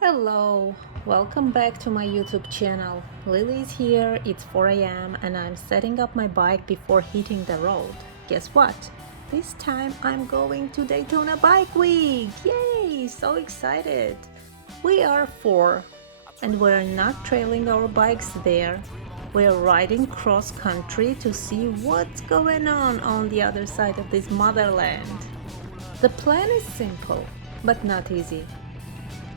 Hello, welcome back to my YouTube channel. Lily is here, it's 4 a.m. and I'm setting up my bike before hitting the road. Guess what? This time I'm going to Daytona Bike Week! Yay! So excited! We are four and we're not trailing our bikes there. We're riding cross country to see what's going on the other side of this motherland. The plan is simple, but not easy.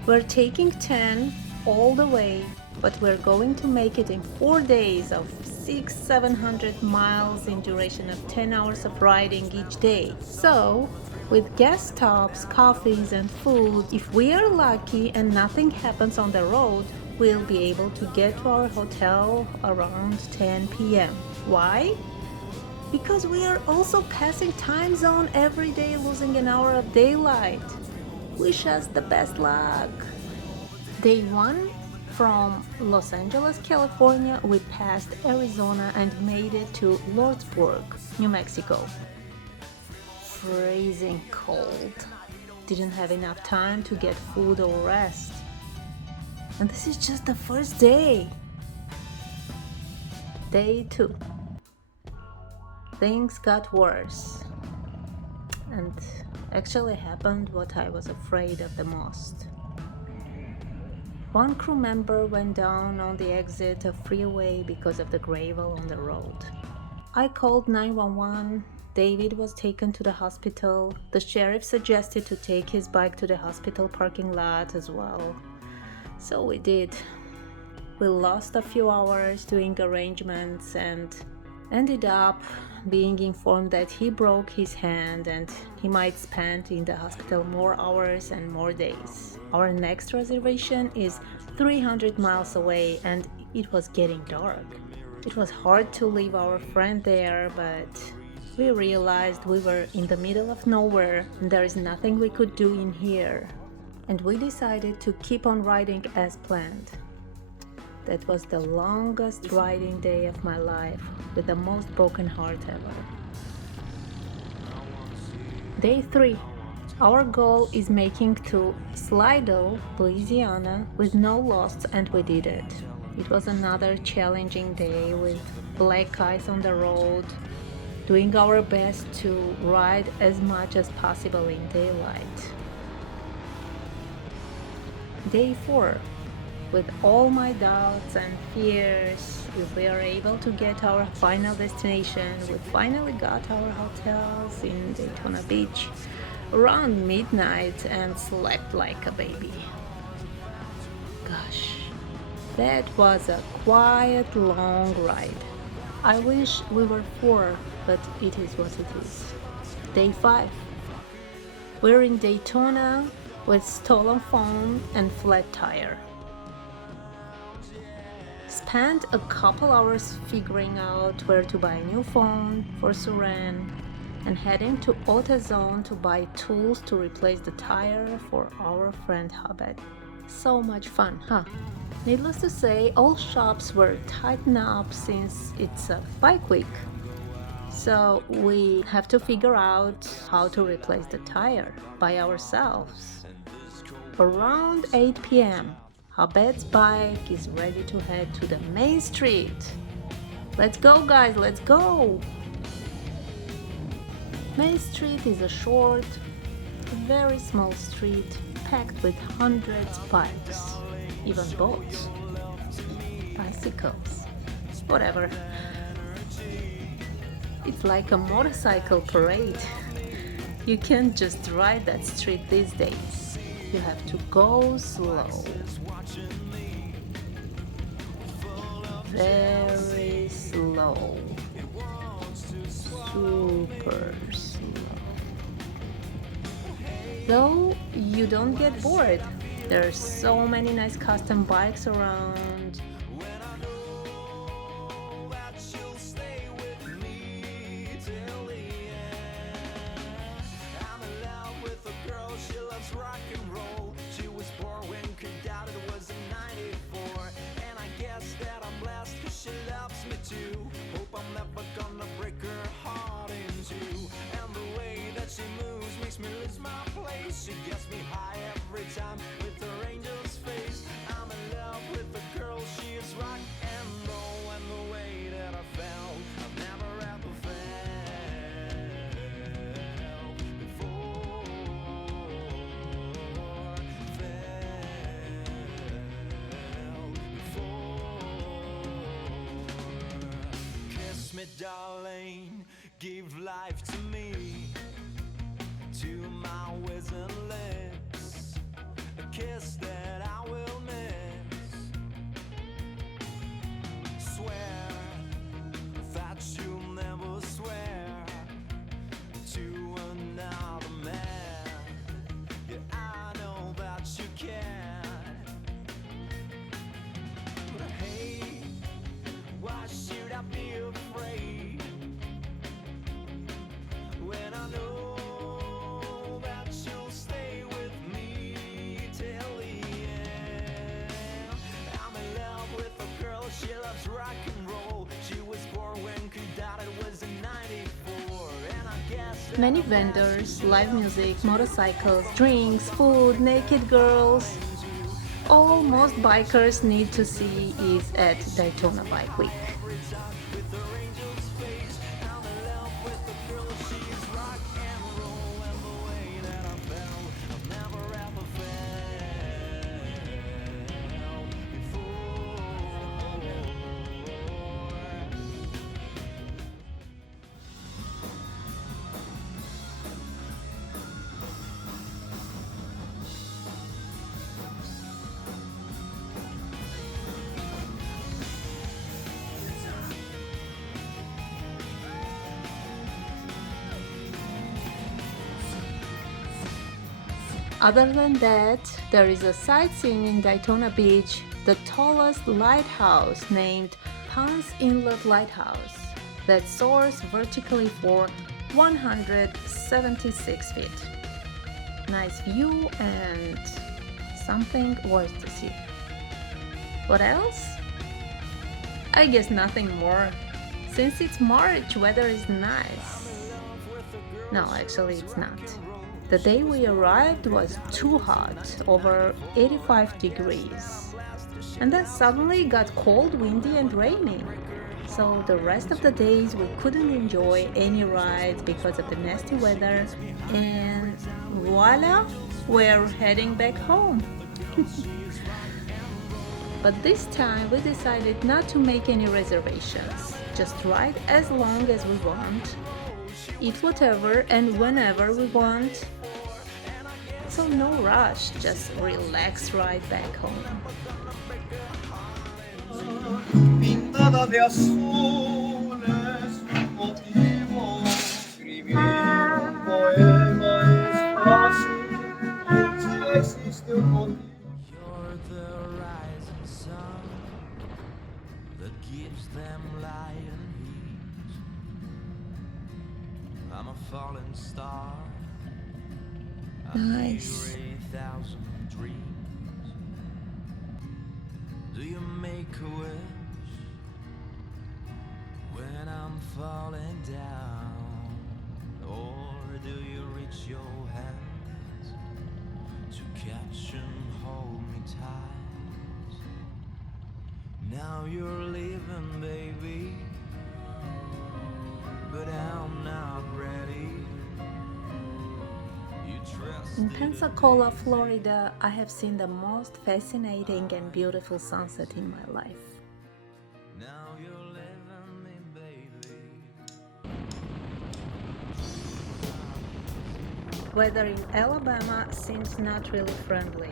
We're taking 10 all the way, but we're going to make it in 4 days of 700 miles in duration of 10 hours of riding each day. So, with gas stops, coffees and food, if we are lucky and nothing happens on the road, we'll be able to get to our hotel around 10 p.m. Why? Because we are also passing time zone every day, losing an hour of daylight. Wish us the best luck. Day 1, from Los Angeles, California, we passed Arizona and made it to Lordsburg, New Mexico. Freezing cold. Didn't have enough time to get food or rest. And this is just the first day. Day 2. Things got worse. And actually happened what I was afraid of the most. One crew member went down on the exit of freeway because of the gravel on the road. I called 911. David was taken to the hospital. The sheriff suggested to take his bike to the hospital parking lot as well. So we did. We lost a few hours doing arrangements and ended up being informed that he broke his hand and he might spend in the hospital more hours and more days. Our next reservation is 300 miles away and it was getting dark. It was hard to leave our friend there, but we realized we were in the middle of nowhere and there is nothing we could do in here. And we decided to keep on riding as planned. That was the longest riding day of my life, with the most broken heart ever. Day 3. Our goal is making to Slidell, Louisiana, with no loss, and we did it. It was another challenging day with black ice on the road, doing our best to ride as much as possible in daylight. Day 4. With all my doubts and fears, if we are able to get our final destination, we finally got our hotels in Daytona Beach around midnight and slept like a baby. Gosh, that was a quiet, long ride. I wish we were 4, but it is what it is. Day 5. We're in Daytona with stolen phone and flat tire. Spent a couple hours figuring out where to buy a new phone for Suren and heading to AutoZone to buy tools to replace the tire for our friend Habed. So much fun, huh? Needless to say, all shops were tightened up since it's a bike week. So we have to figure out how to replace the tire by ourselves. Around 8 p.m., Habed's bike is ready to head to the main street. Let's go, guys, let's go! Main Street is a short, very small street packed with hundreds of bikes, even boats, bicycles, whatever. It's like a motorcycle parade. You can't just ride that street these days. You have to go slow. Very slow. Super slow. Though you don't get bored. There's so many nice custom bikes around. She gets me high every time with her angel's face. darling, give life to me, to my wizened lips, a kiss that I will miss. Swear that you'll never swear to another man. Yeah, I know that you can. But hey, why should I be afraid when I know that you'll stay with me till the end? I'm in love with a girl, she loves rock and roll. She was born when Kudata was in '94, and I guess Many vendors, live music, motorcycles, drinks, food, naked girls. All most bikers need to see is at Daytona Bike Week. Other than that, there is a sightseeing in Daytona Beach, the tallest lighthouse named Ponce Inlet Lighthouse that soars vertically for 176 feet. Nice view and something worth to see. What else? I guess nothing more. Since it's March, weather is nice. No, actually it's not. The day we arrived was too hot, over 85 degrees. And then suddenly it got cold, windy and rainy. So the rest of the days we couldn't enjoy any rides because of the nasty weather, and voila, we're heading back home. But this time we decided not to make any reservations, just ride as long as we want, eat whatever and whenever we want. So no rush, just relax ride back home. Pintada de azules, un motivo, escribir un poema es fácil, si existe un motivo. you're the rising sun that gives them light and heat. I'm a falling star. Nice. 1,000 dreams. Do you make a wish when I'm falling down, or do you reach your hands to catch and hold me tight? Now you're leaving, baby, but I'm not ready. In Pensacola, Florida, I have seen the most fascinating and beautiful sunset in my life. Now you're leaving me, baby. Weather in Alabama seems not really friendly.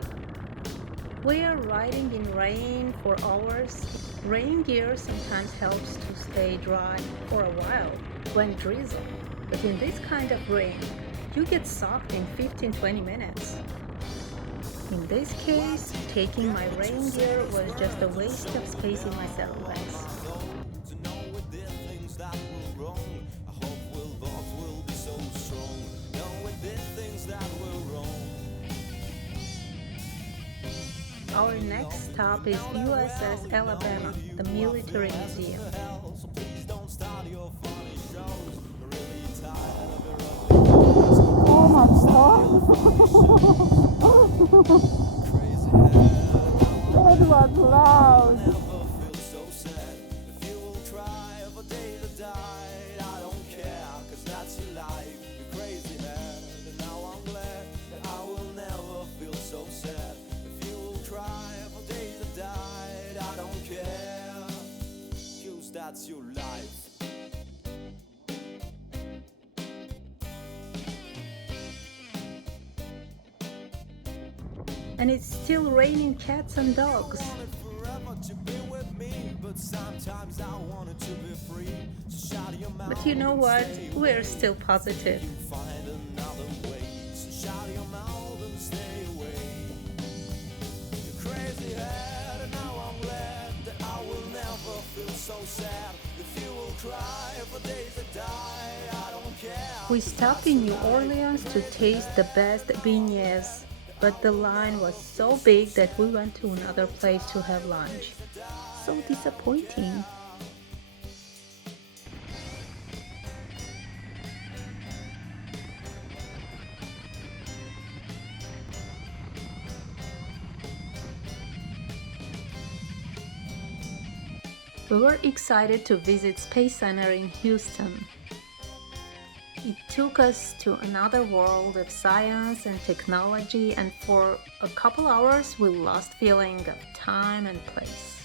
We are riding in rain for hours. Rain gear sometimes helps to stay dry for a while when drizzle, but in this kind of rain, you get soaked in 15-20 minutes. In this case, taking my rain gear was just a waste of space in my saddlebags. To know we did things that were wrong. I hope we'll both will be so strong. Know we did things that were wrong. Our next stop is USS Alabama, the military museum. So please don't start your funny shows. I'm really tired of your own. Oh my god! Crazy head. That was loud! Never feel so sad. If you will cry of a day that died, I don't care, 'cause that's your life. You're crazy head. And now I'm glad that I will never feel so sad. If you will cry of a day that died, I don't care, 'cause that's your life. and it's still raining cats and dogs. But you know what? We're still positive. We stopped in New Orleans to taste the best beignets, but the line was so big that we went to another place to have lunch. So disappointing. We were excited to visit Space Center in Houston. It took us to another world of science and technology, and for a couple hours we lost feeling of time and place.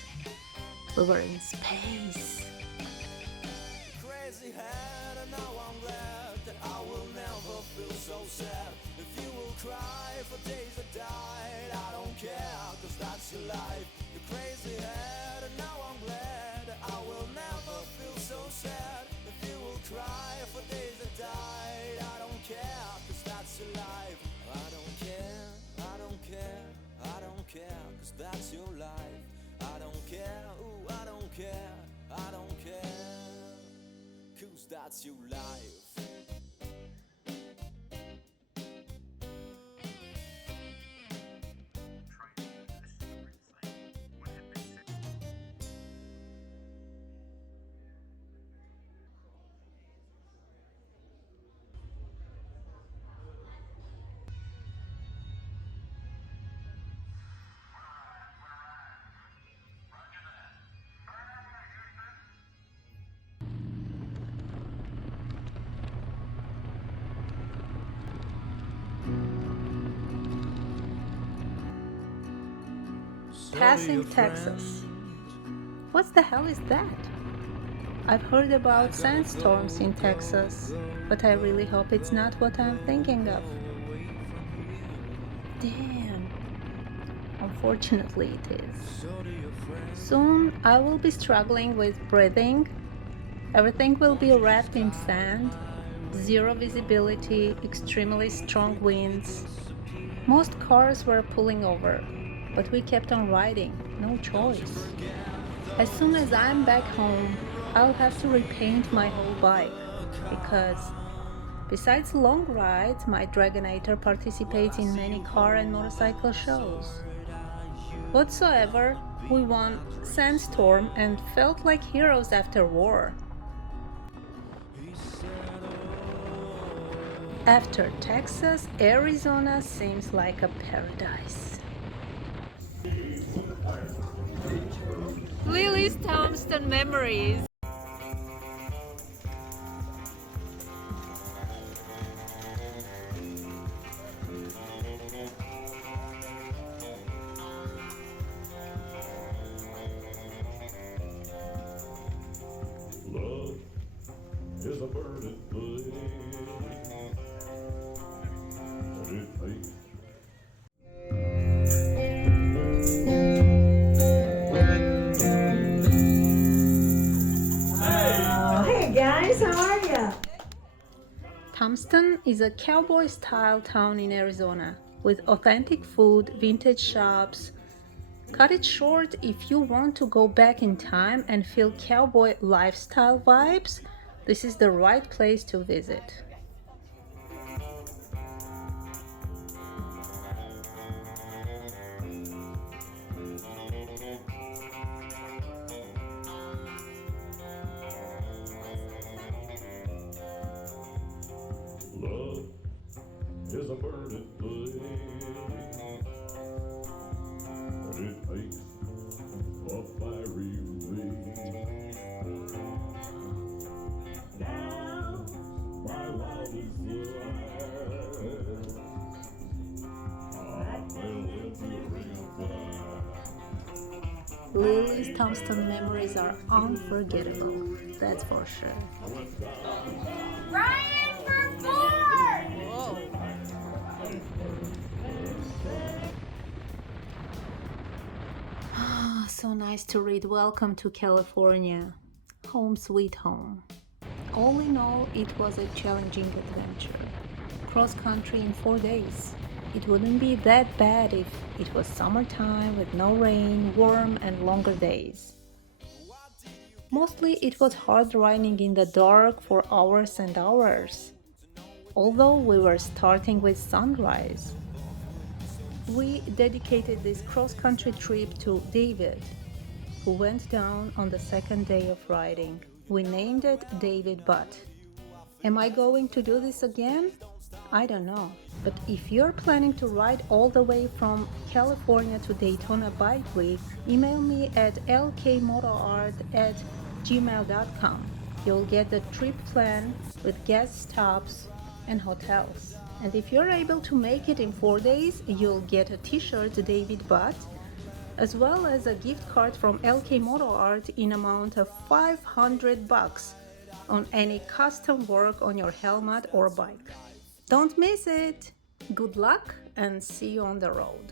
We were in space. Crazy head, and now I'm glad that I will never feel so sad. If you will cry for days that died, I don't care, cause that's your life. You're crazy head, and now I'm glad that I will never feel so sad. If you will cry for days that died, I don't care, cause that's your life. I don't care, I don't care, I don't care, cause that's your life. I don't care, ooh, I don't care, I don't care, cause that's your life. Passing Texas. What the hell is that? I've heard about sandstorms in Texas, but I really hope it's not what I'm thinking of. Damn. Unfortunately, it is. Soon I will be struggling with breathing. Everything will be wrapped in sand, zero visibility, extremely strong winds. Most cars were pulling over, but we kept on riding, no choice. As soon as I'm back home, I'll have to repaint my whole bike, because besides long rides, my Dragonator participates in many car and motorcycle shows. Whatsoever, we won Sandstorm and felt like heroes after war. After Texas, Arizona seems like a paradise. Lily's Thompson memories. Love is a burning flame, and it takes Hey guys, how are ya? Thompson is a cowboy-style town in Arizona with authentic food, vintage shops. Cut it short, if you want to go back in time and feel cowboy lifestyle vibes, this is the right place to visit. love is a burning flame, and it takes a fiery way. Now, my wildest desire, I fell into a ring of fire. Lily's Thompson memories are unforgettable, that's for sure. Ryan for four! so nice to read Welcome to California, Home Sweet Home. All in all, it was a challenging adventure. Cross country in 4 days. It wouldn't be that bad if it was summertime with no rain, warm and longer days. Mostly it was hard riding in the dark for hours and hours. Although we were starting with sunrise. We dedicated this cross-country trip to David, who went down on the second day of riding. We named it David Butt. Am I going to do this again? I don't know. But if you're planning to ride all the way from California to Daytona Bike Week, email me at lkmotoart@gmail.com. You'll get the trip plan with guest stops and hotels. And if you're able to make it in 4 days, you'll get a t-shirt David Butt, as well as a gift card from LK Moto Art in amount of $500 on any custom work on your helmet or bike. Don't miss it! Good luck and see you on the road!